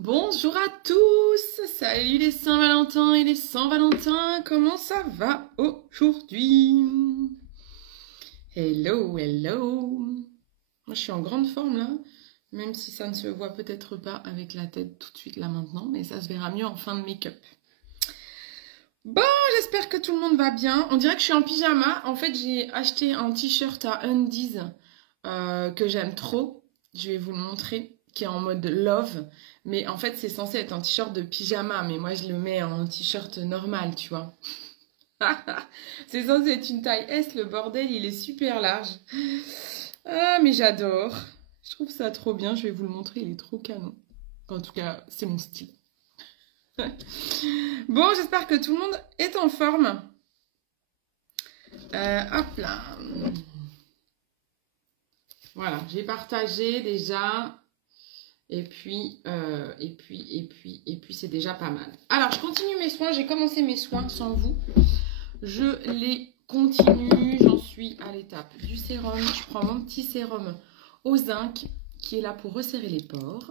Bonjour à tous, salut les Saint-Valentin et les Saint-Valentin, comment ça va aujourd'hui? Hello, hello. Moi je suis en grande forme là, même si ça ne se voit peut-être pas avec la tête tout de suite là maintenant, mais ça se verra mieux en fin de make-up. Bon, j'espère que tout le monde va bien. On dirait que je suis en pyjama. En fait, j'ai acheté un t-shirt à Undies que j'aime trop. Je vais vous le montrer, qui est en mode love. Mais en fait, c'est censé être un t-shirt de pyjama. Mais moi, je le mets en t-shirt normal, tu vois. C'est censé être une taille S. Le bordel, il est super large. Ah, mais j'adore. Je trouve ça trop bien. Je vais vous le montrer. Il est trop canon. En tout cas, c'est mon style. Bon, j'espère que tout le monde est en forme. Hop là. Voilà, j'ai partagé déjà. Et puis c'est déjà pas mal. Alors, je continue mes soins. J'ai commencé mes soins sans vous. Je les continue. J'en suis à l'étape du sérum. Je prends mon petit sérum au zinc qui est là pour resserrer les pores.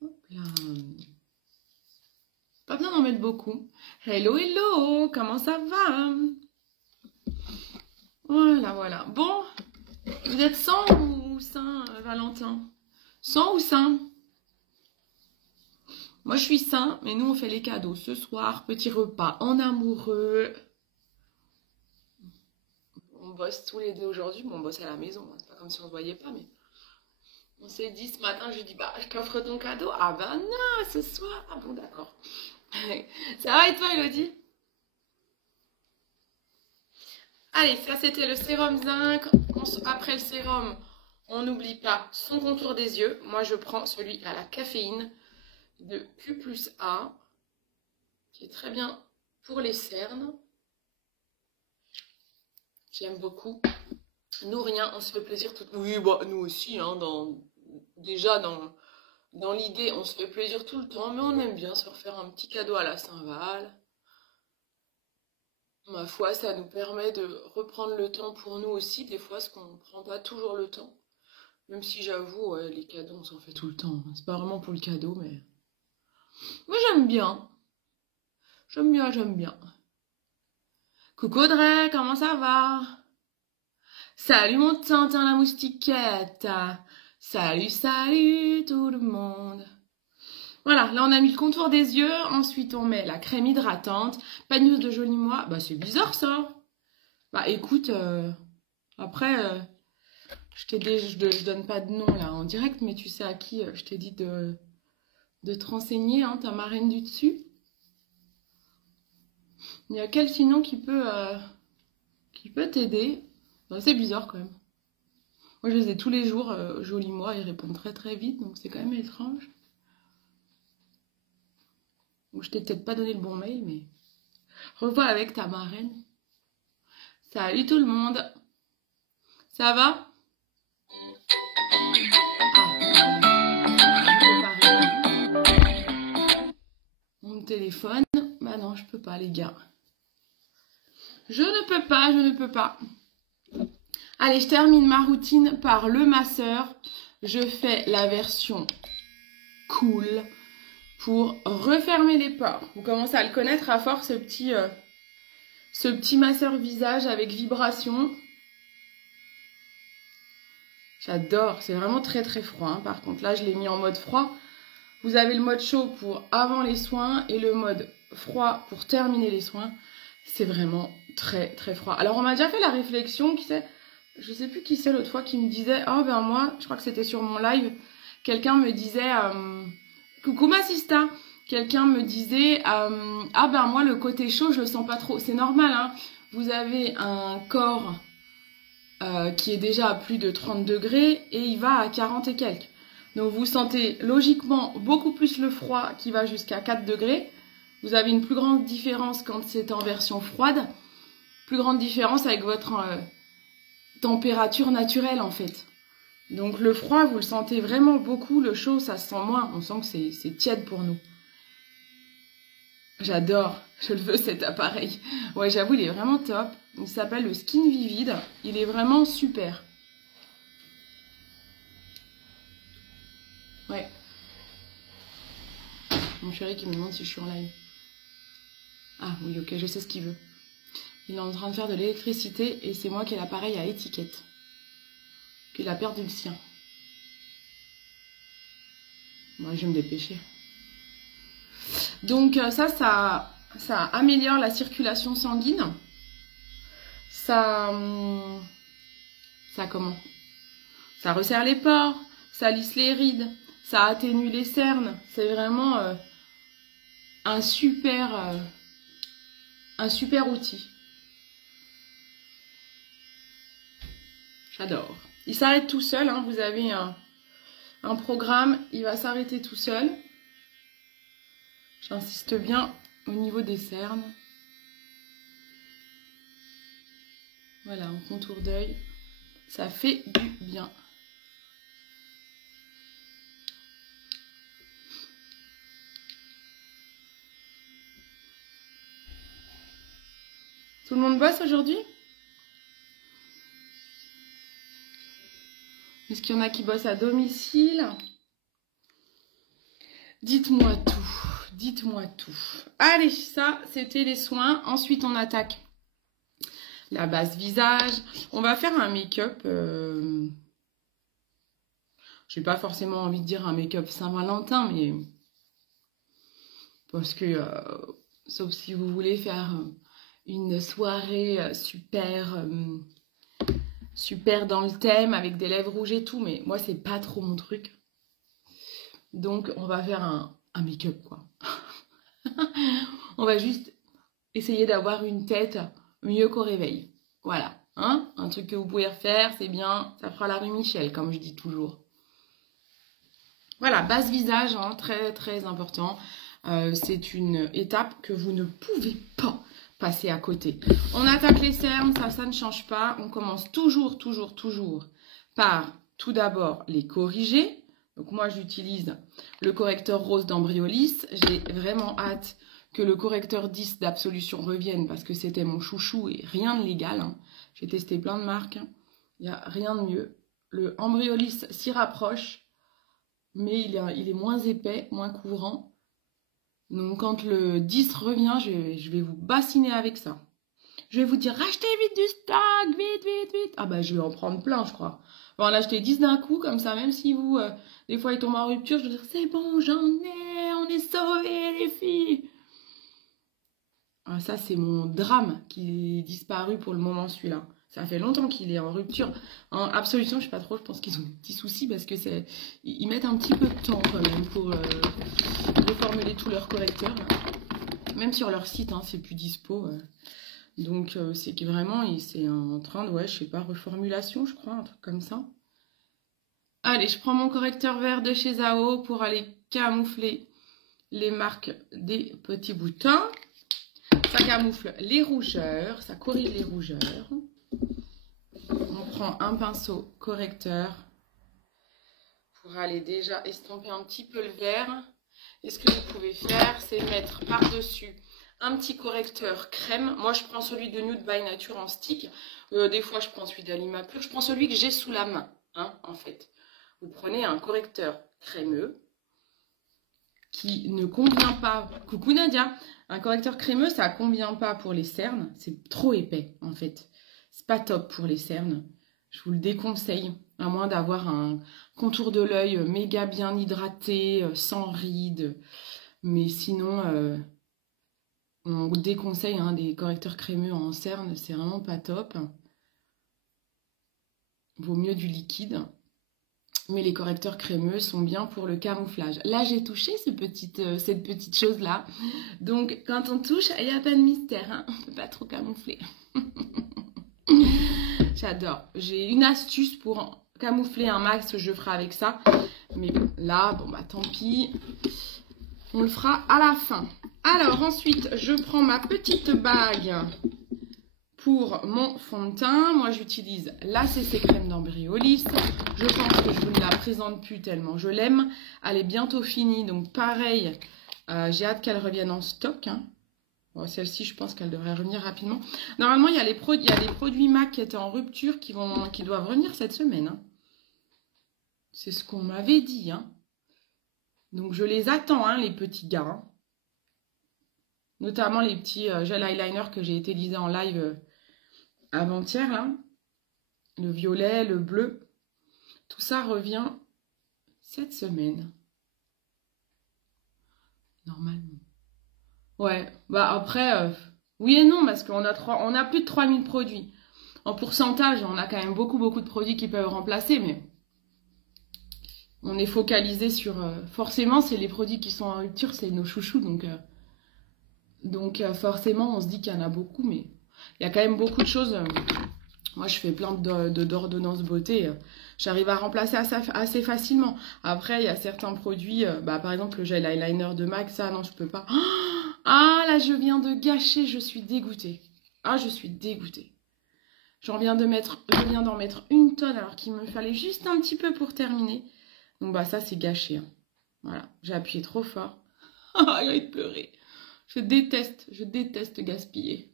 Hop là. Pas besoin d'en mettre beaucoup. Hello, hello, comment ça va? Voilà, voilà. Bon, vous êtes Saint ou Saint Valentin? Saint ou Saint? Moi, je suis Saint, mais nous, on fait les cadeaux ce soir. Petit repas en amoureux. On bosse tous les deux aujourd'hui. Bon, on bosse à la maison. C'est pas comme si on se voyait pas, mais... On s'est dit ce matin, je lui dis, bah, je t'offre ton cadeau. Ah bah non, ce soir. Ah bon, d'accord. Ça va et toi, Elodie? Allez, ça c'était le sérum zinc. Après le sérum, on n'oublie pas son contour des yeux. Moi, je prends celui à la caféine de Q+A, qui est très bien pour les cernes. J'aime beaucoup. Nous, rien, on se fait plaisir tout... Oui, bah, nous aussi, hein, déjà dans l'idée, on se fait plaisir tout le temps, mais on aime bien se refaire un petit cadeau à la Saint-Val. Ma foi, ça nous permet de reprendre le temps pour nous aussi, des fois, parce qu'on ne prend pas toujours le temps. Même si j'avoue, ouais, les cadeaux, on s'en fait tout le temps. C'est pas vraiment pour le cadeau, mais... Moi, j'aime bien. J'aime bien, j'aime bien. Coucou Audrey, comment ça va? Salut mon Tintin la moustiquette. Salut, salut tout le monde. Voilà, là on a mis le contour des yeux. Ensuite, on met la crème hydratante. Pas de news de joli mois. Bah, c'est bizarre ça. Bah, écoute, après... je donne pas de nom là en direct, mais tu sais à qui je t'ai dit de te renseigner, hein, ta marraine du dessus. Il y a quel sinon qui peut t'aider? C'est bizarre quand même. Moi je les ai tous les jours, joli moi, ils répondent très très vite, donc c'est quand même étrange. Donc je t'ai peut-être pas donné le bon mail, mais revois avec ta marraine. Salut tout le monde. Ça va? Mon téléphone, bah non, je peux pas les gars. Je ne peux pas, je ne peux pas. Allez, je termine ma routine par le masseur. Je fais la version cool pour refermer les pores. Vous commencez à le connaître à force, ce petit masseur visage avec vibration. J'adore, c'est vraiment très très froid. Hein. Par contre, là, je l'ai mis en mode froid. Vous avez le mode chaud pour avant les soins et le mode froid pour terminer les soins. C'est vraiment très très froid. Alors, on m'a déjà fait la réflexion, qui sait, je sais plus qui c'est l'autre fois qui me disait, oh ben moi, je crois que c'était sur mon live, quelqu'un me disait, coucou ma sista, quelqu'un me disait, ah ben moi le côté chaud je le sens pas trop. C'est normal, hein. Vous avez un corps qui est déjà à plus de 30 degrés et il va à 40 et quelques. Donc vous sentez logiquement beaucoup plus le froid qui va jusqu'à 4 degrés. Vous avez une plus grande différence quand c'est en version froide. Plus grande différence avec votre température naturelle en fait. Donc le froid, vous le sentez vraiment beaucoup. Le chaud, ça se sent moins. On sent que c'est tiède pour nous. J'adore. Je le veux cet appareil. Ouais, j'avoue, il est vraiment top. Il s'appelle le Skin Vivid. Il est vraiment super. Ouais. Mon chéri qui me demande si je suis en live. Ah oui, ok, je sais ce qu'il veut. Il est en train de faire de l'électricité et c'est moi qui ai l'appareil à étiquette. Puis il a perdu le sien. Moi, je vais me dépêcher. Donc ça améliore la circulation sanguine. Ça comment? Ça resserre les pores, ça lisse les rides, ça atténue les cernes. C'est vraiment un super outil. J'adore. Il s'arrête tout seul, hein. Vous avez un programme, il va s'arrêter tout seul. J'insiste bien au niveau des cernes. Voilà, en contour d'œil. Ça fait du bien. Tout le monde bosse aujourd'hui? Est-ce qu'il y en a qui bossent à domicile? Dites-moi tout. Dites-moi tout. Allez, ça, c'était les soins. Ensuite, on attaque la base visage. On va faire un make-up. J'ai pas forcément envie de dire un make-up Saint-Valentin, mais parce que sauf si vous voulez faire une soirée super dans le thème avec des lèvres rouges et tout, mais moi c'est pas trop mon truc. Donc on va faire un make-up quoi. On va juste essayer d'avoir une tête mieux qu'au réveil. Voilà, hein, un truc que vous pouvez refaire, c'est bien, ça fera la rue Michel, comme je dis toujours. Voilà, base visage, hein, très très important. C'est une étape que vous ne pouvez pas passer à côté. On attaque les cernes, ça ne change pas. On commence toujours par tout d'abord les corriger. Donc moi j'utilise le correcteur rose d'Embryolis. J'ai vraiment hâte que le correcteur 10 d'Absolution revienne parce que c'était mon chouchou et rien de légal. Hein. J'ai testé plein de marques. Il n'y a rien de mieux. Le Embryolis s'y rapproche, mais il est moins épais, moins couvrant. Donc quand le 10 revient, je vais vous bassiner avec ça. Je vais vous dire, rachetez vite du stock, vite. Ah bah je vais en prendre plein, je crois. Bon, là, je t'ai 10 d'un coup, comme ça, même si vous, des fois, il tombe en rupture, je veux dire, c'est bon, j'en ai, on est sauvés, les filles. Ah, ça, c'est mon drame qui est disparu pour le moment, celui-là. Ça fait longtemps qu'il est en rupture. En Absolution, je sais pas trop, je pense qu'ils ont des petits soucis parce que ils mettent un petit peu de temps quand même pour reformuler tous leurs correcteurs. Là. Même sur leur site, hein, c'est plus dispo. Donc, c'est que vraiment, c'est en train de, ouais, je sais pas, reformulation, je crois, un truc comme ça. Allez, je prends mon correcteur vert de chez Zao pour aller camoufler les marques des petits boutons. Ça camoufle les rougeurs, ça corrige les rougeurs. On prend un pinceau correcteur pour aller déjà estomper un petit peu le vert. Et ce que vous pouvez faire, c'est mettre par-dessus un petit correcteur crème. Moi, je prends celui de Nude by Nature en stick. Des fois, je prends celui d'Alima Pur. Je prends celui que j'ai sous la main, hein, en fait. Vous prenez un correcteur crémeux qui ne convient pas. Coucou Nadia. Un correcteur crémeux, ça ne convient pas pour les cernes. C'est trop épais, en fait. C'est pas top pour les cernes. Je vous le déconseille, à moins d'avoir un contour de l'œil méga bien hydraté, sans rides. Mais sinon, on déconseille hein, des correcteurs crémeux en cernes. C'est vraiment pas top. Vaut mieux du liquide. Mais les correcteurs crémeux sont bien pour le camouflage. Là, j'ai touché cette petite chose-là. Donc, quand on touche, il n'y a pas de mystère. Hein, on ne peut pas trop camoufler. J'adore. J'ai une astuce pour camoufler un max, je ferai avec ça. Mais là, bon bah tant pis. On le fera à la fin. Alors, ensuite, je prends ma petite bague pour mon fond de teint. Moi, j'utilise la CC Crème d'Embryolis. Je pense que je ne la présente plus tellement je l'aime. Elle est bientôt finie, donc pareil, j'ai hâte qu'elle revienne en stock. Hein. Bon, celle-ci, je pense qu'elle devrait revenir rapidement. Normalement, il y a des produits MAC qui étaient en rupture qui doivent revenir cette semaine. Hein. C'est ce qu'on m'avait dit. Hein. Donc, je les attends, hein, les petits gars. Hein. Notamment les petits gel eyeliner que j'ai utilisés en live avant-hier, là. Le violet, le bleu. Tout ça revient cette semaine. Normalement. Ouais, bah après, oui et non, parce qu'on a plus de 3000 produits. En pourcentage, on a quand même beaucoup de produits qui peuvent remplacer, mais on est focalisé sur... forcément, c'est les produits qui sont en rupture, c'est nos chouchous, donc forcément, on se dit qu'il y en a beaucoup, mais il y a quand même beaucoup de choses. Moi, je fais plein d'ordonnances beauté. J'arrive à remplacer assez facilement. Après, il y a certains produits, par exemple, le gel eyeliner de MAC, ça, non, je peux pas. Ah, là, je viens de gâcher, je suis dégoûtée. Ah, je suis dégoûtée. Je viens d'en mettre une tonne, alors qu'il me fallait juste un petit peu pour terminer. Donc, ça, c'est gâché. Hein. Voilà, j'ai appuyé trop fort. Ah, il a envie de pleurer. Je déteste gaspiller.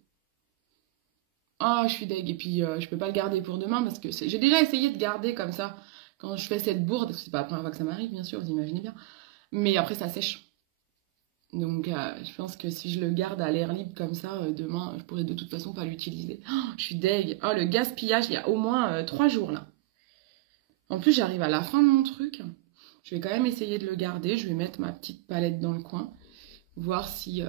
Ah, je suis deg. Et puis, je peux pas le garder pour demain parce que j'ai déjà essayé de garder comme ça quand je fais cette bourde. C'est pas la première fois que ça m'arrive, bien sûr, vous imaginez bien. Mais après, ça sèche. Donc, je pense que si je le garde à l'air libre comme ça, demain, je pourrais de toute façon pas l'utiliser. Oh, je suis deg. Oh, le gaspillage, il y a au moins 3 jours, là. En plus, j'arrive à la fin de mon truc. Je vais quand même essayer de le garder. Je vais mettre ma petite palette dans le coin. Voir si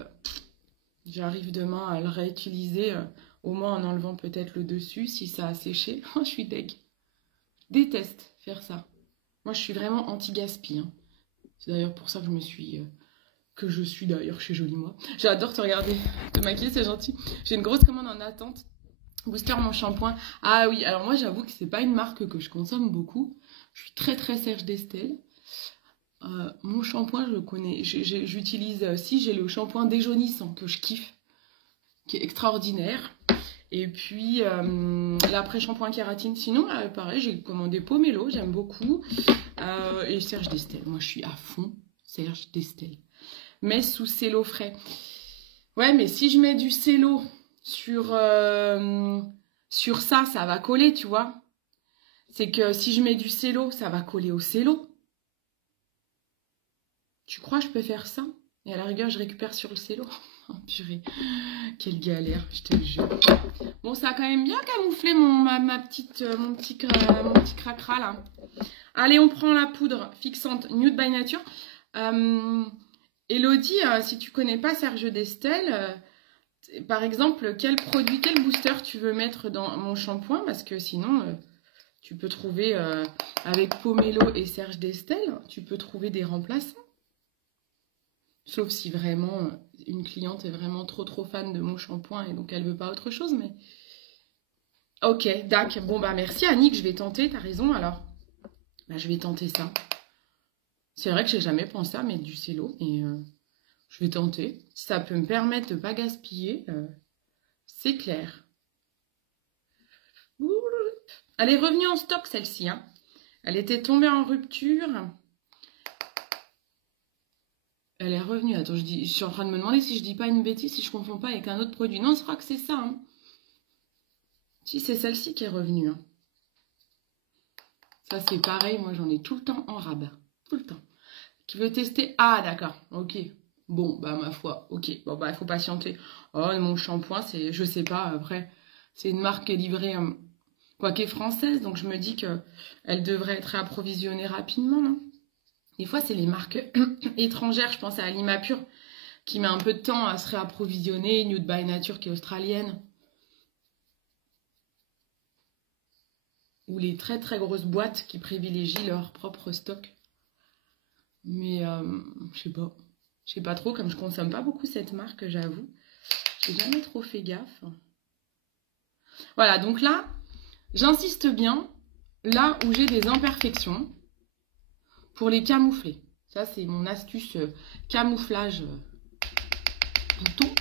j'arrive demain à le réutiliser, au moins en enlevant peut-être le dessus, si ça a séché. Oh, je suis deg. Je déteste faire ça. Moi, je suis vraiment anti-gaspi. Hein. C'est d'ailleurs pour ça que je suis d'ailleurs chez Jolie Moi. J'adore te regarder, te maquiller, c'est gentil. J'ai une grosse commande en attente. Booster mon shampoing. Ah oui, alors moi, j'avoue que c'est pas une marque que je consomme beaucoup. Je suis très Serge d'Estelle. Mon shampoing, je le connais. J'utilise, si j'ai le shampoing déjaunissant que je kiffe, qui est extraordinaire. Et puis l'après-shampoing kératine. Sinon, pareil, j'ai commandé Pomelo, j'aime beaucoup. Et Serge d'Estelle. Moi, je suis à fond Serge d'Estelle. Mais sous cello frais. Ouais, mais si je mets du cello sur ça, ça va coller, tu vois. C'est que si je mets du cello, ça va coller au cello. Tu crois que je peux faire ça? Et à la rigueur, je récupère sur le cello. Oh purée, quelle galère, je te le jure. Bon, ça a quand même bien camouflé mon petit cracra là. Allez, on prend la poudre fixante Nude by Nature. Elodie, si tu connais pas Serge d'Estelle, par exemple, quel booster tu veux mettre dans mon shampoing? Parce que sinon, tu peux trouver, avec Pomelo et Serge d'Estelle, tu peux trouver des remplaçants. Sauf si vraiment une cliente est vraiment trop fan de mon shampoing et donc elle veut pas autre chose, mais... Ok, d'accord. Bon, merci Annick, je vais tenter, t'as raison alors. Je vais tenter ça. C'est vrai que j'ai jamais pensé à mettre du cello et je vais tenter. Si ça peut me permettre de pas gaspiller, c'est clair. Elle est revenue en stock celle-ci. Hein. Elle était tombée en rupture. Elle est revenue. Attends, je suis en train de me demander si je dis pas une bêtise, si je confonds pas avec un autre produit. Non, je crois que c'est ça. Hein. Si, c'est celle-ci qui est revenue. Hein. Ça, c'est pareil. Moi, j'en ai tout le temps en rabat. Tout le temps. Qui veut tester? Ah, d'accord. Ok. Bon, ma foi. Ok. Bon, il faut patienter. Oh, mon shampoing, c'est... Je sais pas, après. C'est une marque qui est livrée... quoi qu'elle est française. Donc, je me dis qu'elle devrait être approvisionnée rapidement, non? Des fois, c'est les marques étrangères. Je pense à Alimapur qui met un peu de temps à se réapprovisionner. Nude by Nature qui est australienne. Ou les très grosses boîtes qui privilégient leur propre stock. Mais je sais pas. Je sais pas trop, comme je consomme pas beaucoup cette marque, j'avoue. J'ai jamais trop fait gaffe. Voilà, donc là, j'insiste bien. Là où j'ai des imperfections, pour les camoufler. Ça, c'est mon astuce camouflage bouton.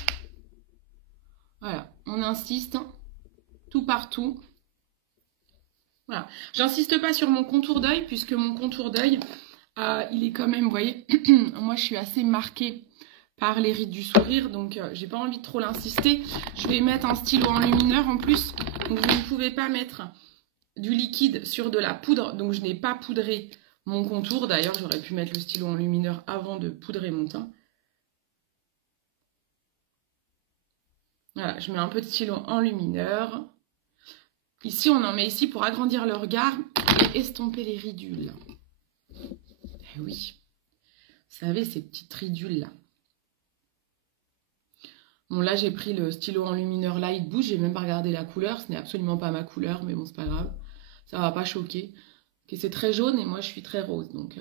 Voilà, on insiste tout partout. Voilà, j'insiste pas sur mon contour d'œil, puisque mon contour d'œil, il est quand même, vous voyez, moi je suis assez marquée par les rides du sourire, donc j'ai pas envie de trop l'insister. Je vais mettre un stylo enlumineur en plus, donc vous ne pouvez pas mettre du liquide sur de la poudre, donc je n'ai pas poudré mon contour. D'ailleurs, j'aurais pu mettre le stylo enlumineur avant de poudrer mon teint. Voilà, je mets un peu de stylo enlumineur. Ici, on en met ici pour agrandir le regard et estomper les ridules. Eh oui, vous savez, ces petites ridules-là. Bon, là, j'ai pris le stylo enlumineur Light Boost. J'ai même pas regardé la couleur. Ce n'est absolument pas ma couleur, mais bon, c'est pas grave. Ça va pas choquer. Okay, c'est très jaune et moi, je suis très rose. Donc,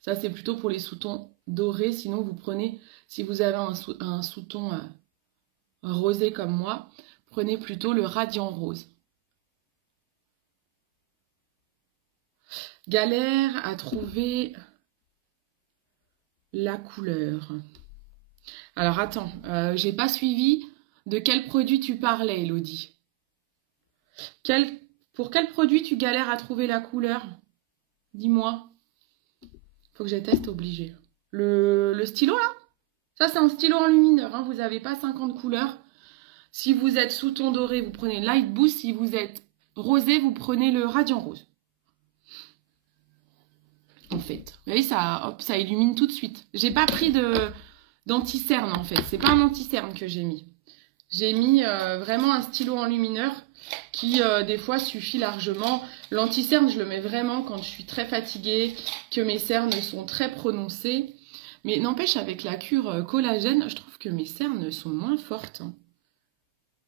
ça, c'est plutôt pour les sous-tons dorés. Sinon, vous prenez, si vous avez un sous-ton rosé comme moi, prenez plutôt le Radiant Rose. Galère à trouver la couleur. Alors, attends, j'ai pas suivi de quel produit tu parlais, Elodie. Pour quel produit tu galères à trouver la couleur? Dis-moi. Faut que je teste, obligé. Le stylo, là? Ça, c'est un stylo enlumineur. Hein. Vous n'avez pas 50 couleurs. Si vous êtes sous-ton doré, vous prenez Light Boost. Si vous êtes rosé, vous prenez le Radiant Rose. En fait, vous voyez, ça, hop, ça illumine tout de suite. J'ai pas pris d'anti-cerne, en fait. C'est pas un anti-cerne que j'ai mis. J'ai mis vraiment un stylo enlumineur qui, des fois, suffit largement. L'anti-cerne, je le mets vraiment quand je suis très fatiguée, que mes cernes sont très prononcées. Mais n'empêche, avec la cure collagène, je trouve que mes cernes sont moins fortes.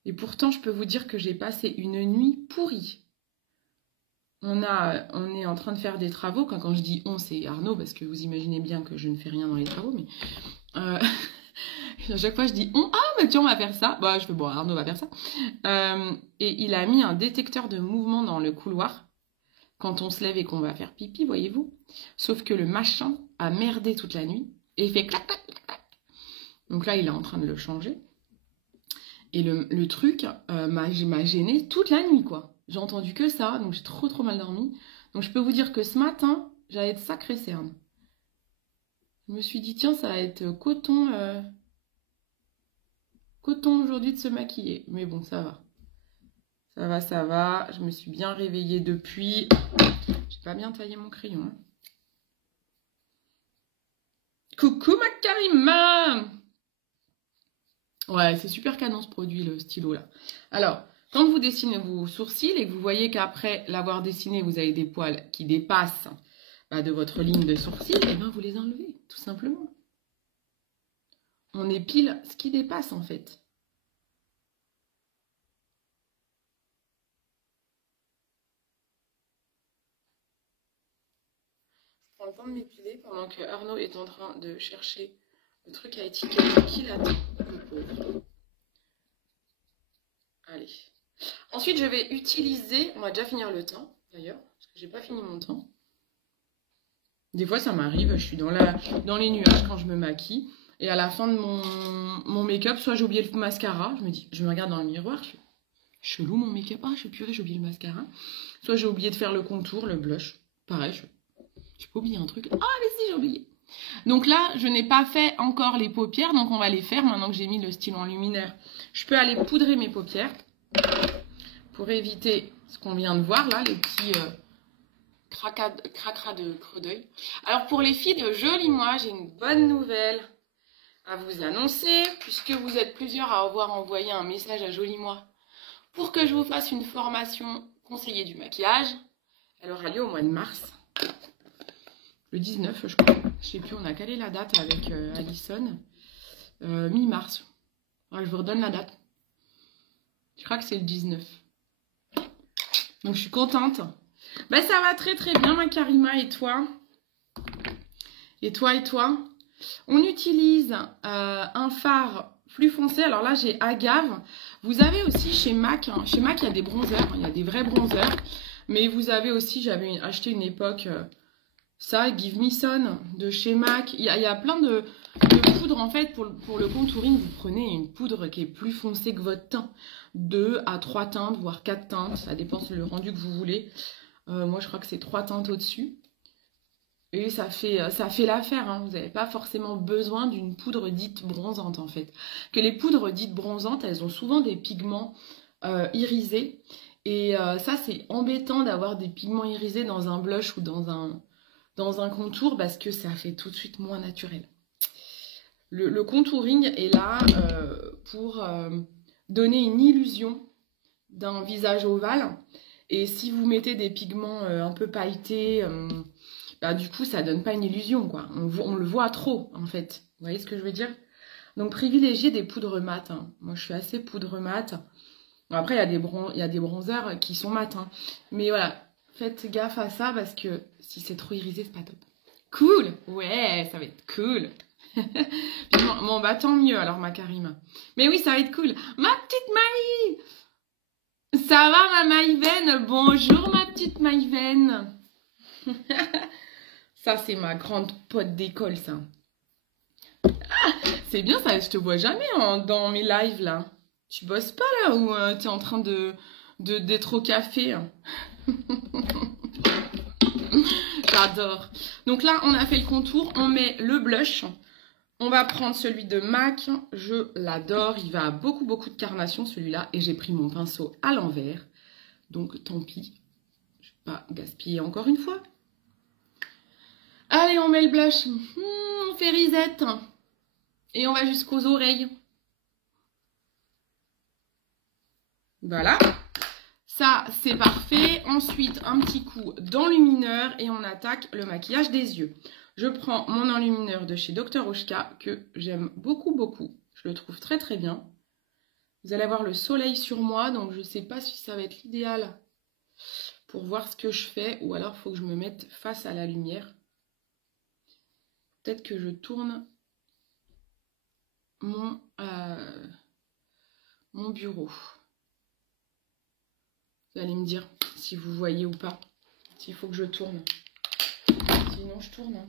Et pourtant, je peux vous dire que j'ai passé une nuit pourrie. On est en train de faire des travaux. Quand je dis on, c'est Arnaud, parce que vous imaginez bien que je ne fais rien dans les travaux. Mais à chaque fois, je dis on. Ah, mais tiens, on va faire ça. Bah, je fais bon, Arnaud va faire ça. Et il a mis un détecteur de mouvement dans le couloir quand on se lève et qu'on va faire pipi, voyez-vous. Sauf que le machin a merdé toute la nuit et il fait clac, clac, clac, clac. Donc là, il est en train de le changer. Et le truc m'a gêné toute la nuit, quoi. J'ai entendu que ça, donc j'ai trop mal dormi. Donc je peux vous dire que ce matin, j'avais de sacrées cernes. Je me suis dit, tiens, ça va être coton aujourd'hui de se maquiller. Mais bon, ça va. Ça va. Je me suis bien réveillée depuis. J'ai pas bien taillé mon crayon. Hein. Coucou ma Karima! Ouais, c'est super canon ce produit, le stylo là. Alors, quand vous dessinez vos sourcils et que vous voyez qu'après l'avoir dessiné, vous avez des poils qui dépassent de votre ligne de sourcil, et bien vous les enlevez, tout simplement. On épile ce qui dépasse en fait. Je prends le temps de m'épiler pendant que Arnaud est en train de chercher le truc à étiqueter qu'il attend, le pauvre. Allez. Ensuite, je vais utiliser, on va déjà finir le teint, d'ailleurs, parce que j'ai pas fini mon teint. Des fois, ça m'arrive, je suis dans les nuages quand je me maquille, et à la fin de mon make-up, soit j'ai oublié le mascara, je me regarde dans le miroir, je fais chelou mon make-up, ah, je suis purée, j'ai oublié le mascara. Soit j'ai oublié de faire le contour, le blush, pareil, j'ai pas oublié un truc, ah, mais si, j'ai oublié. Donc là, je n'ai pas fait encore les paupières, donc on va les faire maintenant que j'ai mis le stylo enlumineur. Je peux aller poudrer mes paupières pour éviter ce qu'on vient de voir là, les petits cracras de creux d'œil. Alors pour les filles de Joli Moi, j'ai une bonne nouvelle à vous annoncer, puisque vous êtes plusieurs à avoir envoyé un message à Joli Moi pour que je vous fasse une formation conseillée du maquillage. Elle aura lieu au mois de mars. Le 19, je crois. Je sais plus, on a calé la date avec Alison. Mi-mars. Alors, je vous redonne la date. Je crois que c'est le 19. Donc, je suis contente. Ben, ça va très bien, ma Karima. Et toi? Et toi? On utilise un fard plus foncé. Alors là, j'ai Agave. Vous avez aussi chez MAC. Hein. Chez MAC, il y a des bronzers. Il y a des vrais bronzers. Mais vous avez aussi, j'avais acheté une époque... ça, Give Me Sun de chez MAC. Il y a plein de poudres en fait. Pour le contouring, vous prenez une poudre qui est plus foncée que votre teint. 2 à 3 teintes, voire 4 teintes. Ça dépend le rendu que vous voulez. Moi, je crois que c'est 3 teintes au-dessus. Et ça fait l'affaire. Hein. Vous n'avez pas forcément besoin d'une poudre dite bronzante en fait. Que les poudres dites bronzantes, elles ont souvent des pigments irisés. Et ça, c'est embêtant d'avoir des pigments irisés dans un blush ou dans un dans un contour parce que ça fait tout de suite moins naturel. Le contouring est là pour donner une illusion d'un visage ovale. Et si vous mettez des pigments un peu pailletés, bah, du coup, ça donne pas une illusion, quoi. On le voit trop, en fait. Vous voyez ce que je veux dire? Donc, privilégiez des poudres mat. Hein. Moi, je suis assez poudre mat. Bon, après, il y a des bronzers qui sont mat. Hein. Mais voilà, faites gaffe à ça parce que si c'est trop irisé, c'est pas top. Cool! Ouais, ça va être cool! Bon, bah tant mieux alors, ma Karima. Mais oui, ça va être cool. Ma petite Maï! Ça va, ma Maïven? Bonjour, ma petite Maïven! Ça, c'est ma grande pote d'école, ça. Ah, c'est bien, ça, je te vois jamais dans mes lives, là. Tu bosses pas, là, ou tu es en train d'être au café? Hein. J'adore. Donc là, on a fait le contour, on met le blush. On va prendre celui de MAC, je l'adore, il va à beaucoup de carnation celui-là et j'ai pris mon pinceau à l'envers, donc tant pis, je vais pas gaspiller encore une fois. Allez, on met le blush, on fait risette et on va jusqu'aux oreilles. Voilà, ça c'est parfait. Ensuite, un petit coup d'enlumineur et on attaque le maquillage des yeux. Je prends mon enlumineur de chez Dr. Oshka que j'aime beaucoup. Je le trouve très bien. Vous allez avoir le soleil sur moi, donc je ne sais pas si ça va être l'idéal pour voir ce que je fais. Ou alors, il faut que je me mette face à la lumière. Peut-être que je tourne mon bureau. Vous allez me dire si vous voyez ou pas, s'il faut que je tourne. Sinon, je tourne. Hein.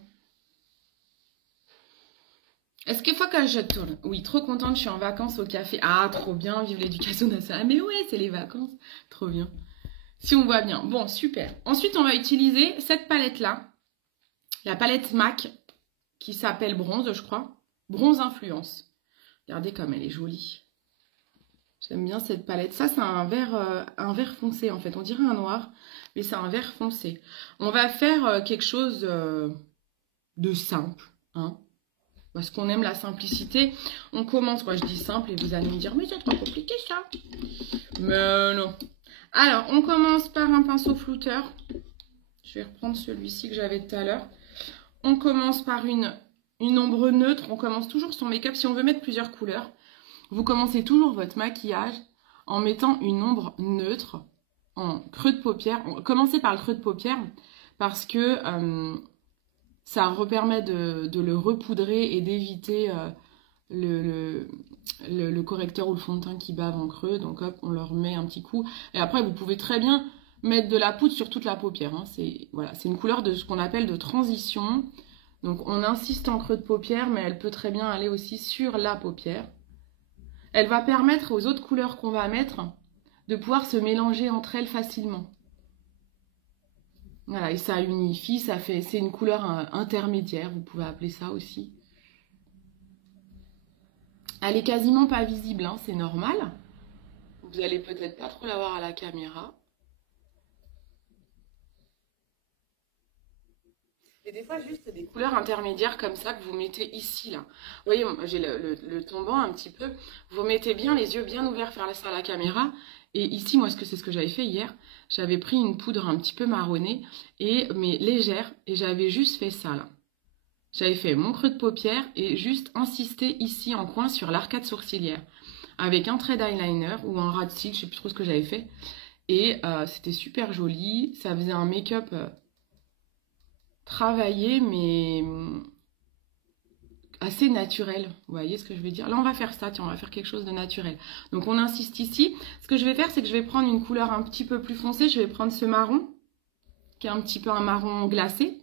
Est-ce qu'il faut que je tourne? Oui, trop contente, je suis en vacances au café. Ah, trop bien, vive l'éducation nationale. Mais ouais, c'est les vacances. Trop bien. Si on voit bien. Bon, super. Ensuite, on va utiliser cette palette-là. La palette MAC qui s'appelle Bronze, je crois. Bronze Influence. Regardez comme elle est jolie. J'aime bien cette palette. Ça, c'est un vert foncé, en fait. On dirait un noir, mais c'est un vert foncé. On va faire quelque chose de simple, hein. Parce qu'on aime la simplicité. On commence, quoi, je dis simple et vous allez me dire, mais c'est trop compliqué ça. Mais non. Alors, on commence par un pinceau flouteur. Je vais reprendre celui-ci que j'avais tout à l'heure. On commence par une ombre neutre. On commence toujours son make-up. Si on veut mettre plusieurs couleurs, vous commencez toujours votre maquillage en mettant une ombre neutre en creux de paupière. Commencez par le creux de paupière parce que... ça permet de le repoudrer et d'éviter le correcteur ou le fond de teint qui bave en creux. Donc hop, on leur met un petit coup. Et après, vous pouvez très bien mettre de la poudre sur toute la paupière. Hein. C'est voilà, une couleur de ce qu'on appelle de transition. Donc on insiste en creux de paupière, mais elle peut très bien aller aussi sur la paupière. Elle va permettre aux autres couleurs qu'on va mettre de pouvoir se mélanger entre elles facilement. Voilà, et ça unifie, c'est une couleur intermédiaire, vous pouvez appeler ça aussi. Elle est quasiment pas visible, hein, c'est normal. Vous allez peut-être pas trop la voir à la caméra. Et des fois, juste des couleurs intermédiaires comme ça que vous mettez ici, là. Vous voyez, j'ai le tombant un petit peu. Vous mettez bien les yeux bien ouverts vers la caméra. Et ici, moi, c'est ce que j'avais fait hier. J'avais pris une poudre un petit peu marronnée, mais légère, et j'avais juste fait ça, là. J'avais fait mon creux de paupière et juste insisté ici en coin sur l'arcade sourcilière. Avec un trait d'eyeliner ou un ras de cils, je sais plus trop ce que j'avais fait. Et c'était super joli. Ça faisait un make-up travaillé, mais assez naturel, vous voyez ce que je veux dire. Là on va faire ça, tiens, on va faire quelque chose de naturel. Donc on insiste ici. Ce que je vais faire, c'est que je vais prendre une couleur un petit peu plus foncée. Je vais prendre ce marron, qui est un petit peu un marron glacé.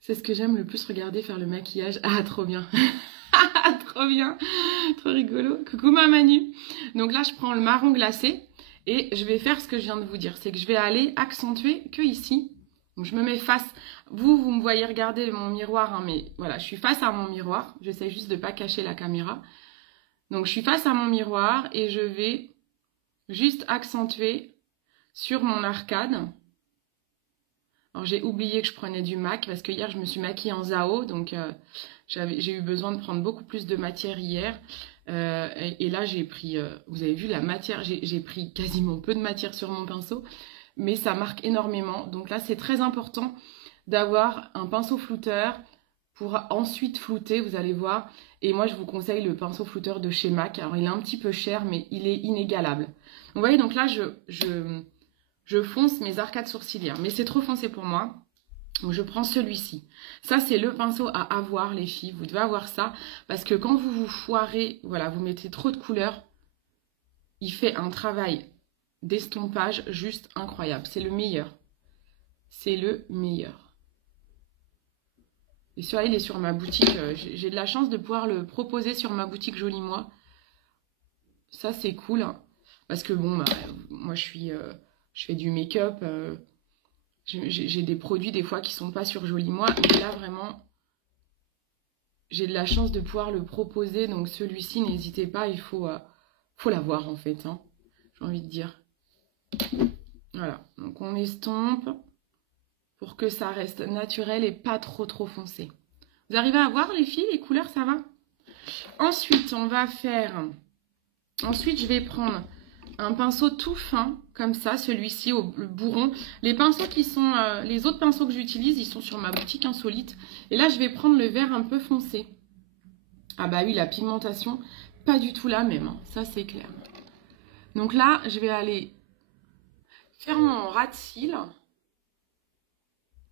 C'est ce que j'aime le plus, regarder faire le maquillage. Ah, trop bien. Trop bien, trop rigolo. Coucou ma Manu. Donc là je prends le marron glacé et je vais faire ce que je viens de vous dire. C'est que je vais aller accentuer que ici. Donc je me mets face, vous me voyez regarder mon miroir, hein, mais voilà, je suis face à mon miroir. J'essaie juste de ne pas cacher la caméra. Donc je suis face à mon miroir et je vais juste accentuer sur mon arcade Alors j'ai oublié que je prenais du MAC parce que hier je me suis maquillée en Zao, donc j'ai eu besoin de prendre beaucoup plus de matière hier. Et là j'ai pris, vous avez vu la matière, j'ai pris quasiment peu de matière sur mon pinceau, mais ça marque énormément. Donc là c'est très important d'avoir un pinceau flouteur pour ensuite flouter, vous allez voir. Et moi je vous conseille le pinceau flouteur de chez MAC. Alors il est un petit peu cher mais il est inégalable. Vous voyez, donc là je fonce mes arcades sourcilières, mais c'est trop foncé pour moi. Donc je prends celui-ci. Ça, c'est le pinceau à avoir, les filles. Vous devez avoir ça. Parce que quand vous vous foirez, voilà, vous mettez trop de couleurs, il fait un travail d'estompage juste incroyable. C'est le meilleur. C'est le meilleur. Et celui-là, il est sur ma boutique. J'ai de la chance de pouvoir le proposer sur ma boutique Joli Moi. Ça, c'est cool. Hein. Parce que bon, bah, moi, je fais du make-up. J'ai des produits des fois qui sont pas sur Joli Moi. Et là, vraiment, j'ai de la chance de pouvoir le proposer. Donc, celui-ci, n'hésitez pas. Il faut l'avoir, en fait. Hein, j'ai envie de dire. Voilà. Donc, on estompe pour que ça reste naturel et pas trop foncé. Vous arrivez à voir, les filles, les couleurs, ça va? Ensuite, on va faire... Ensuite, je vais prendre un pinceau tout fin, comme ça, celui-ci, le bourron. Les pinceaux qui sont... les autres pinceaux que j'utilise, ils sont sur ma boutique Insolite. Et là, je vais prendre le vert un peu foncé. Ah bah oui, la pigmentation, pas du tout la même. Hein. Ça, c'est clair. Donc là, je vais aller faire mon ras de cils.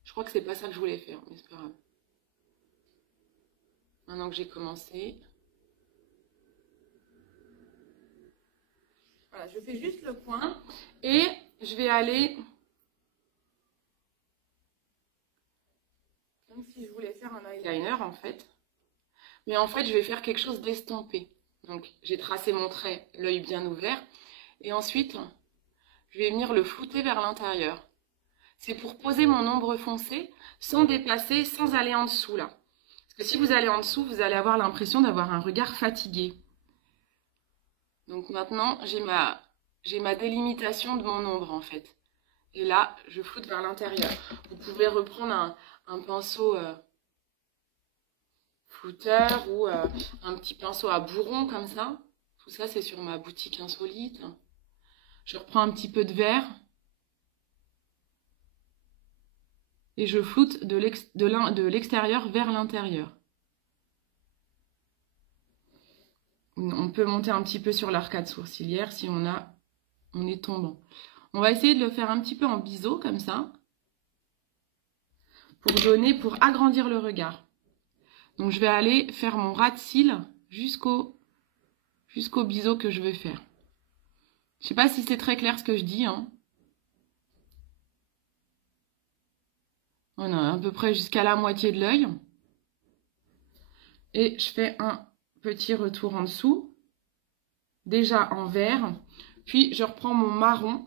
Je crois que c'est pas ça que je voulais faire, mais c'est pas grave. Maintenant que j'ai commencé... Voilà, je fais juste le coin et je vais aller, comme si je voulais faire un eyeliner en fait, mais en fait je vais faire quelque chose d'estampé. Donc j'ai tracé mon trait, l'œil bien ouvert, et ensuite je vais venir le flouter vers l'intérieur. C'est pour poser mon ombre foncé sans dépasser, sans aller en dessous là. Parce que si vous allez en dessous, vous allez avoir l'impression d'avoir un regard fatigué. Donc maintenant, j'ai ma délimitation de mon ombre en fait. Et là, je floute vers l'intérieur. Vous pouvez reprendre un pinceau flouteur ou un petit pinceau à bourron comme ça. Tout ça, c'est sur ma boutique Insolite. Je reprends un petit peu de vert. Et je floute de l'extérieur vers l'intérieur. On peut monter un petit peu sur l'arcade sourcilière si on est tombant. On va essayer de le faire un petit peu en biseau comme ça. Pour agrandir le regard. Donc je vais aller faire mon ras de cils jusqu'au biseau que je veux faire. Je sais pas si c'est très clair ce que je dis. Hein. On a à peu près jusqu'à la moitié de l'œil. Et je fais un petit retour en dessous, déjà en vert, puis je reprends mon marron.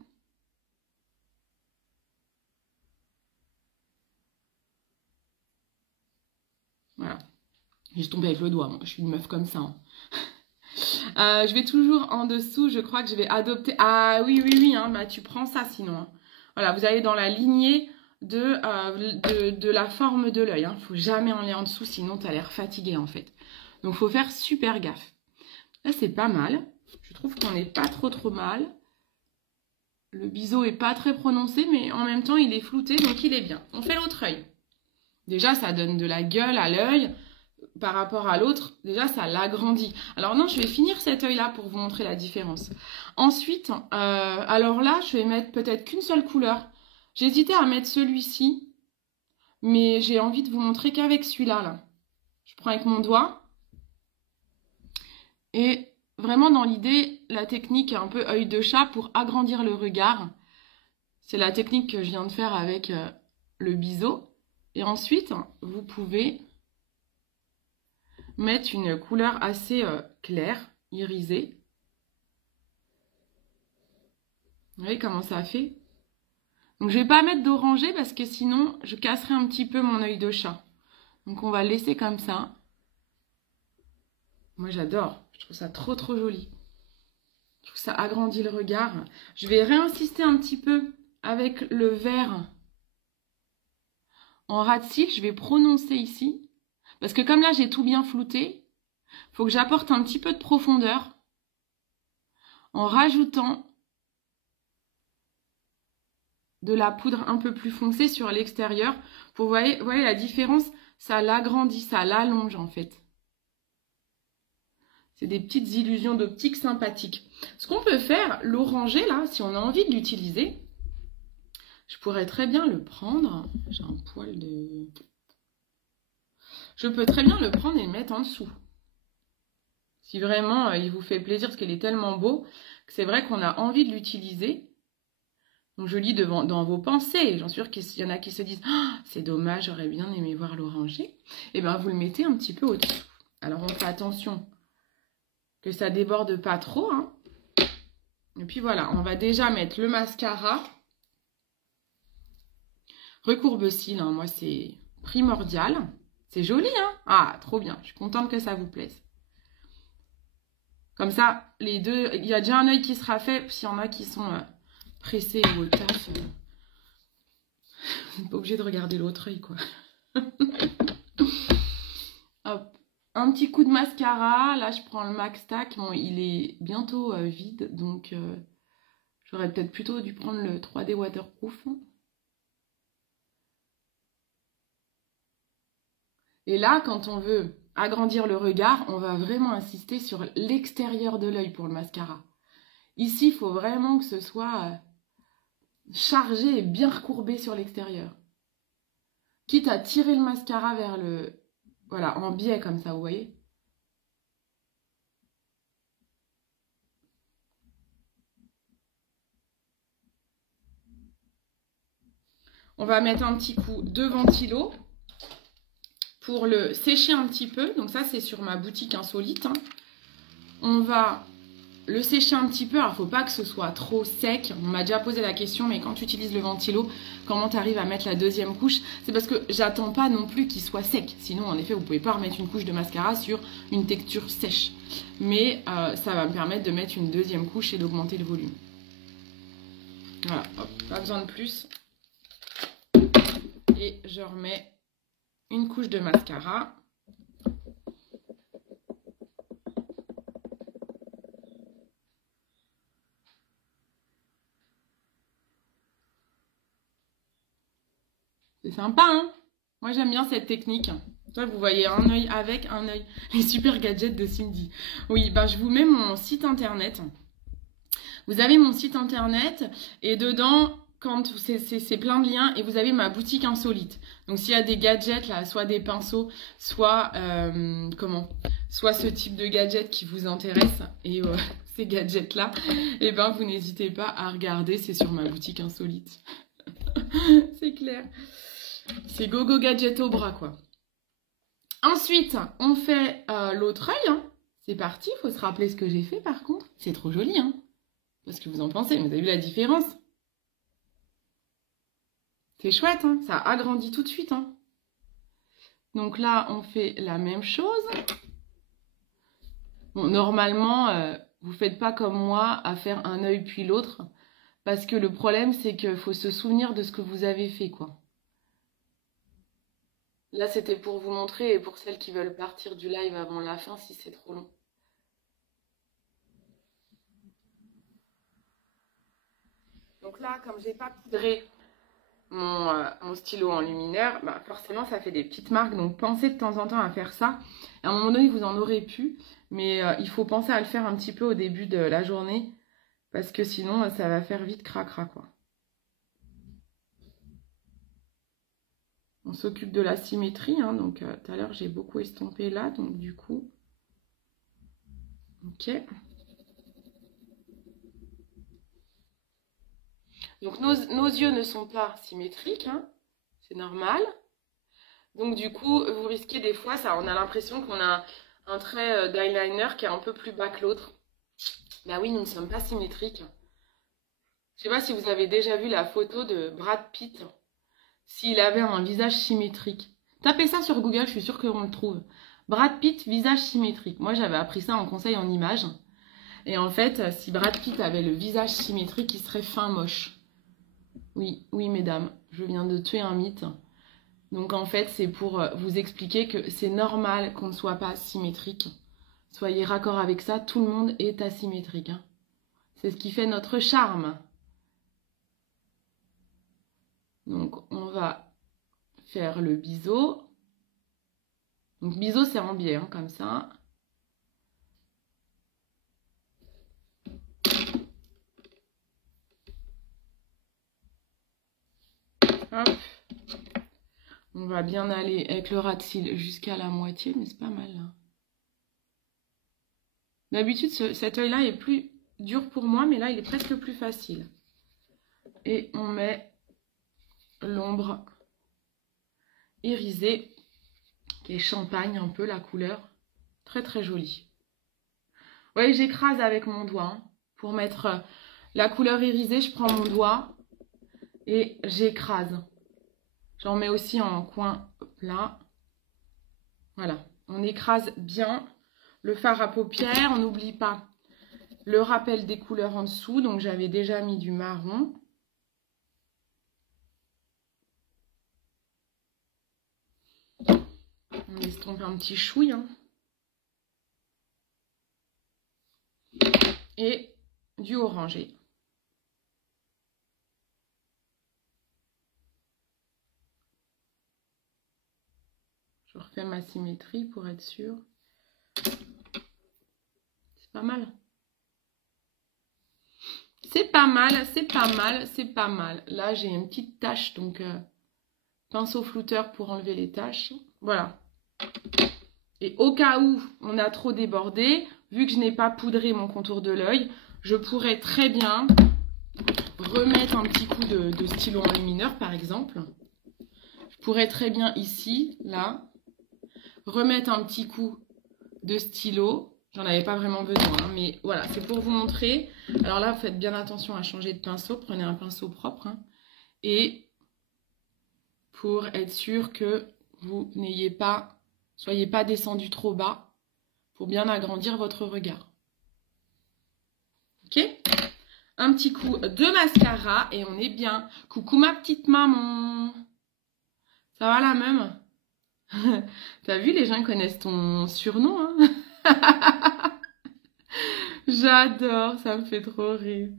Voilà. J'ai tombé avec le doigt, moi. Je suis une meuf comme ça. Hein. Je vais toujours en dessous, je crois que je vais adopter... Ah oui, hein, bah, tu prends ça sinon. Hein. Voilà, vous allez dans la lignée de la forme de l'œil. Il ne faut jamais en aller en dessous, sinon tu as l'air fatigué en fait. Donc, il faut faire super gaffe. Là, c'est pas mal. Je trouve qu'on n'est pas trop mal. Le biseau est pas très prononcé, mais en même temps, il est flouté, donc il est bien. On fait l'autre œil. Déjà, ça donne de la gueule à l'œil. Par rapport à l'autre, déjà, ça l'agrandit. Alors non, je vais finir cet œil-là pour vous montrer la différence. Ensuite, alors là, je vais mettre peut-être qu'une seule couleur. J'hésitais à mettre celui-ci, mais j'ai envie de vous montrer qu'avec celui-là. Là. Je prends avec mon doigt. Et vraiment dans l'idée, la technique un peu œil de chat pour agrandir le regard. C'est la technique que je viens de faire avec le biseau. Et ensuite, vous pouvez mettre une couleur assez claire, irisée. Vous voyez comment ça fait? Donc je ne vais pas mettre d'orangé parce que sinon je casserai un petit peu mon œil de chat. Donc on va le laisser comme ça. Moi j'adore, je trouve ça trop joli. Je trouve ça agrandit le regard. Je vais réinsister un petit peu avec le vert en ras de cils, je vais prononcer ici. Parce que comme là, j'ai tout bien flouté, il faut que j'apporte un petit peu de profondeur en rajoutant de la poudre un peu plus foncée sur l'extérieur. Vous voyez la différence, ça l'agrandit, ça l'allonge en fait. C'est des petites illusions d'optique sympathiques. Ce qu'on peut faire, l'orangé là, si on a envie de l'utiliser, je pourrais très bien le prendre. J'ai un poil de... Je peux très bien le prendre et le mettre en dessous. Si vraiment il vous fait plaisir, parce qu'il est tellement beau, que c'est vrai qu'on a envie de l'utiliser. Donc je lis dans vos pensées, j'en suis sûre qu'il y en a qui se disent oh, « c'est dommage, j'aurais bien aimé voir l'oranger ». Et bien vous le mettez un petit peu au-dessus. Alors on fait attention que ça déborde pas trop. Hein. Et puis voilà, on va déjà mettre le mascara. Recourbe-cils, hein, moi c'est primordial. C'est joli, hein? Ah, trop bien, je suis contente que ça vous plaise. Comme ça, les deux, il y a déjà un œil qui sera fait, s'il y en a qui sont... pressé au taf, vous n'êtes pas obligé de regarder l'autre œil, quoi. Hop. Un petit coup de mascara. Là, je prends le Max Tack. Bon, il est bientôt vide, donc j'aurais peut-être plutôt dû prendre le 3D Waterproof. Et là, quand on veut agrandir le regard, on va vraiment insister sur l'extérieur de l'œil pour le mascara. Ici, il faut vraiment que ce soit... chargé et bien recourbé sur l'extérieur. Quitte à tirer le mascara vers le... Voilà, en biais comme ça, vous voyez. On va mettre un petit coup de ventilo pour le sécher un petit peu. Donc ça, c'est sur ma boutique insolite. Hein. On va... le sécher un petit peu, alors il ne faut pas que ce soit trop sec. On m'a déjà posé la question, mais quand tu utilises le ventilo, comment tu arrives à mettre la deuxième couche? C'est parce que j'attends pas non plus qu'il soit sec. Sinon, en effet, vous ne pouvez pas remettre une couche de mascara sur une texture sèche. Mais ça va me permettre de mettre une deuxième couche et d'augmenter le volume. Voilà, hop, pas besoin de plus. Et je remets une couche de mascara. C'est sympa, hein? Moi, j'aime bien cette technique. Toi, vous voyez un œil avec un œil. Les super gadgets de Cindy. Oui, ben, je vous mets mon site internet. Vous avez mon site internet et dedans, quand c'est plein de liens et vous avez ma boutique insolite. Donc, s'il y a des gadgets, là, soit des pinceaux, soit, soit ce type de gadget qui vous intéresse et ces gadgets-là, eh ben, vous n'hésitez pas à regarder. C'est sur ma boutique insolite. C'est clair. C'est gogo gadget au bras, quoi. Ensuite, on fait l'autre œil. Hein. C'est parti. Il faut se rappeler ce que j'ai fait, par contre. C'est trop joli, hein. Parce que vous en pensez. Vous avez vu la différence? C'est chouette, hein. Ça agrandit tout de suite, hein. Donc là, on fait la même chose. Bon, normalement, vous ne faites pas comme moi à faire un œil puis l'autre. Parce que le problème, c'est qu'il faut se souvenir de ce que vous avez fait, quoi. Là, c'était pour vous montrer et pour celles qui veulent partir du live avant la fin si c'est trop long. Donc là, comme j'ai pas poudré mon stylo en luminaire, bah forcément, ça fait des petites marques. Donc, pensez de temps en temps à faire ça. À un moment donné, vous en aurez pu. Mais il faut penser à le faire un petit peu au début de la journée. Parce que sinon, ça va faire vite cracra, quoi. On s'occupe de la symétrie, hein, donc tout à l'heure j'ai beaucoup estompé là, donc du coup, ok. Donc nos yeux ne sont pas symétriques, hein, c'est normal. Donc du coup, vous risquez des fois, ça, on a l'impression qu'on a un trait d'eyeliner qui est un peu plus bas que l'autre. Bah oui, nous ne sommes pas symétriques. Je sais pas si vous avez déjà vu la photo de Brad Pitt. S'il avait un visage symétrique. Tapez ça sur Google, je suis sûre qu'on le trouve. Brad Pitt, visage symétrique. Moi, j'avais appris ça en conseil en images. Et en fait, si Brad Pitt avait le visage symétrique, il serait fin moche. Oui, oui, mesdames, je viens de tuer un mythe. Donc en fait, c'est pour vous expliquer que c'est normal qu'on ne soit pas symétrique. Soyez raccord avec ça, tout le monde est asymétrique. Hein. C'est ce qui fait notre charme. Donc on va faire le biseau. Donc biseau c'est en biais, hein, comme ça. Hop. On va bien aller avec le ras de cils jusqu'à la moitié, mais c'est pas mal là. D'habitude, cet œil-là est plus dur pour moi, mais là, il est presque plus facile. Et on met l'ombre irisée, qui est champagne un peu, la couleur. Très, très jolie. Vous voyez, j'écrase avec mon doigt. Hein. Pour mettre la couleur irisée, je prends mon doigt et j'écrase. J'en mets aussi en coin plat. Voilà, on écrase bien le fard à paupières. On n'oublie pas le rappel des couleurs en dessous. Donc, j'avais déjà mis du marron. On estompe un petit chouille. Hein. Et du orangé. Je refais ma symétrie pour être sûre. C'est pas mal. C'est pas mal, c'est pas mal, c'est pas mal. Là, j'ai une petite tache, donc pinceau flouteur pour enlever les taches. Voilà. Et au cas où on a trop débordé, vu que je n'ai pas poudré mon contour de l'œil, je pourrais très bien remettre un petit coup de stylo enlumineur, par exemple. Je pourrais très bien ici, là, remettre un petit coup de stylo. J'en avais pas vraiment besoin, hein, mais voilà, c'est pour vous montrer. Alors là, faites bien attention à changer de pinceau. Prenez un pinceau propre. Hein, et pour être sûr que vous n'ayez pas, soyez pas descendu trop bas pour bien agrandir votre regard. Ok? Un petit coup de mascara et on est bien. Coucou ma petite maman. Ça va la même? T'as vu, les gens connaissent ton surnom, hein? J'adore, ça me fait trop rire.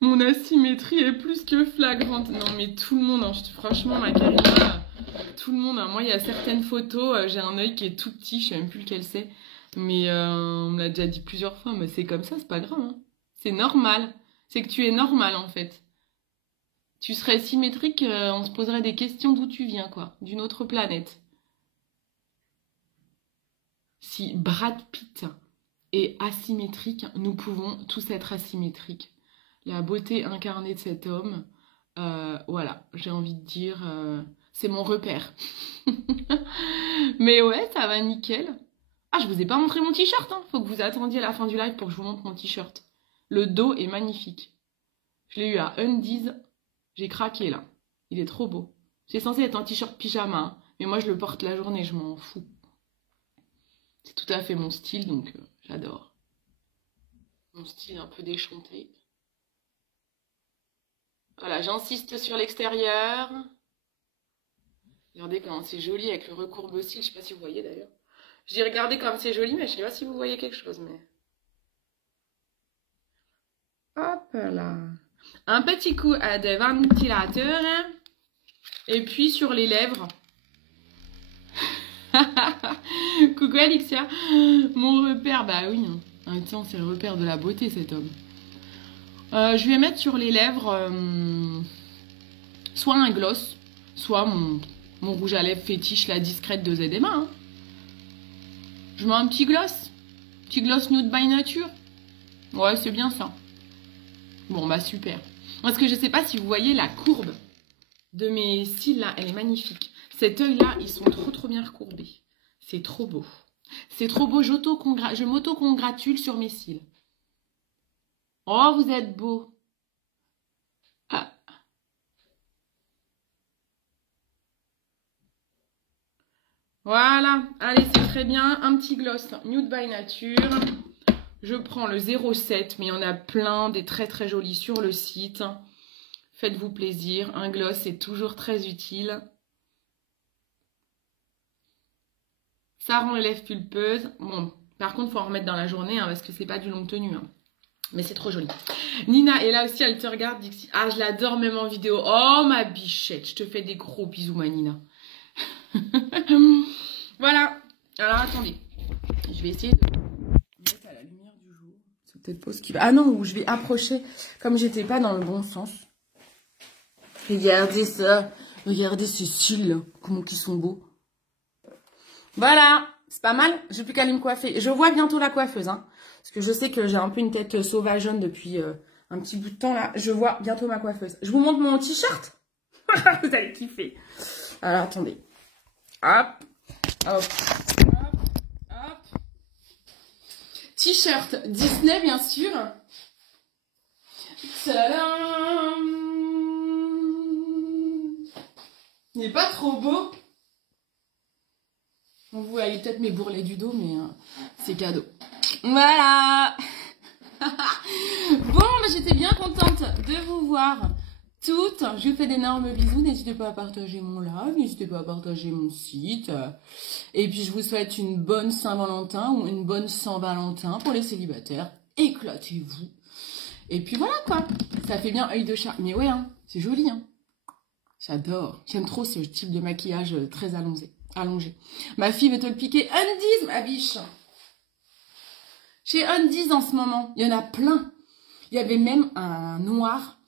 Mon asymétrie est plus que flagrante. Non, mais tout le monde, hein, franchement, ma Karina, tout le monde. Hein, moi, il y a certaines photos, j'ai un œil qui est tout petit, je sais même plus lequel c'est. Mais on me l'a déjà dit plusieurs fois, mais c'est comme ça, c'est pas grave. Hein. C'est normal. C'est que tu es normal, en fait. Tu serais symétrique, on se poserait des questions d'où tu viens, quoi. D'une autre planète. Si Brad Pitt est asymétrique, nous pouvons tous être asymétriques. La beauté incarnée de cet homme, voilà, j'ai envie de dire, c'est mon repère. Mais ouais, ça va nickel. Ah, je vous ai pas montré mon t-shirt, hein. Faut que vous attendiez la fin du live pour que je vous montre mon t-shirt. Le dos est magnifique. Je l'ai eu à Undies, j'ai craqué là. Il est trop beau. C'est censé être un t-shirt pyjama, hein, mais moi je le porte la journée, je m'en fous. C'est tout à fait mon style, donc j'adore. Mon style un peu déchanté. Voilà, j'insiste sur l'extérieur. Regardez comment c'est joli avec le recourbe-cils. Je sais pas si vous voyez d'ailleurs. Je dis regardez comme c'est joli, mais je sais pas si vous voyez quelque chose. Mais... hop là. Un petit coup de ventilateur. Et puis sur les lèvres. Coucou Alexia. Mon repère, bah oui. Tiens, c'est le repère de la beauté cet homme. Je vais mettre sur les lèvres soit un gloss, soit mon rouge à lèvres fétiche, la discrète de ZMA. Hein. Je mets un petit gloss Nude by Nature. Ouais, c'est bien ça. Bon, bah super. Parce que je sais pas si vous voyez la courbe de mes cils là, elle est magnifique. Cet œil là, ils sont trop bien recourbés. C'est trop beau. C'est trop beau, je m'auto-congratule sur mes cils. Oh, vous êtes beau. Ah. Voilà, allez, c'est très bien. Un petit gloss Nude by Nature. Je prends le 07, mais il y en a plein, des très jolis sur le site. Faites-vous plaisir. Un gloss est toujours très utile. Ça rend les lèvres pulpeuses. Bon, par contre, faut en remettre dans la journée hein, parce que c'est pas du longue tenue. Hein. Mais c'est trop joli. Nina, et là aussi, elle te regarde, Dixie. Ah, je l'adore même en vidéo. Oh, ma bichette. Je te fais des gros bisous, ma Nina. Voilà. Alors, attendez. Je vais essayer de mettre à la lumière du jour. C'est peut-être pas ce qui va... Ah non, je vais approcher comme j'étais pas dans le bon sens. Regardez ça. Regardez ces cils, là. Comment ils sont beaux. Voilà. C'est pas mal. J'ai plus qu'à aller me coiffer. Je vois bientôt la coiffeuse, hein. Parce que je sais que j'ai un peu une tête sauvageonne depuis un petit bout de temps, là. Je vois bientôt ma coiffeuse. Je vous montre mon t-shirt. Vous allez kiffer. Alors, attendez. Hop. Hop. Hop. Hop. T-shirt Disney, bien sûr. Tadam. Il n'est pas trop beau. Vous voyez peut-être mes bourrelets du dos, mais c'est cadeau. Voilà. Bon, bah, j'étais bien contente de vous voir toutes. Je vous fais d'énormes bisous. N'hésitez pas à partager mon live. N'hésitez pas à partager mon site. Et puis, je vous souhaite une bonne Saint-Valentin ou une bonne Saint-Valentin pour les célibataires. Éclatez-vous. Et puis, voilà, quoi. Ça fait bien œil de chat. Mais ouais, hein, c'est joli, hein. J'adore. J'aime trop ce type de maquillage très allongé. Ma fille veut te le piquer. Undies, ma biche. Chez Undies en ce moment, il y en a plein. Il y avait même un noir,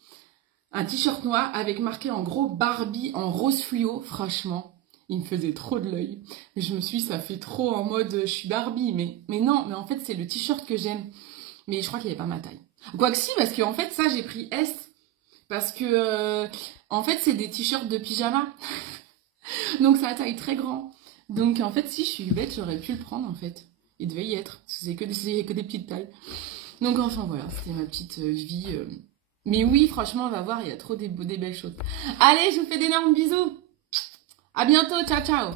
un t-shirt noir avec marqué en gros Barbie en rose fluo. Franchement, il me faisait trop de l'œil. Mais je me suis dit, ça fait trop en mode je suis Barbie. Mais non, mais en fait, c'est le t-shirt que j'aime. Mais je crois qu'il n'y avait pas ma taille. Quoique si, parce qu'en fait, ça, j'ai pris S. Parce que, en fait, c'est des t-shirts de pyjama. Donc, ça taille très grand. Donc, en fait, si je suis bête, j'aurais pu le prendre, en fait. Il devait y être. C'est que des petites tailles. Donc, enfin, voilà. C'était ma petite vie. Mais oui, franchement, on va voir. Il y a trop des belles choses. Allez, je vous fais d'énormes bisous. À bientôt. Ciao, ciao.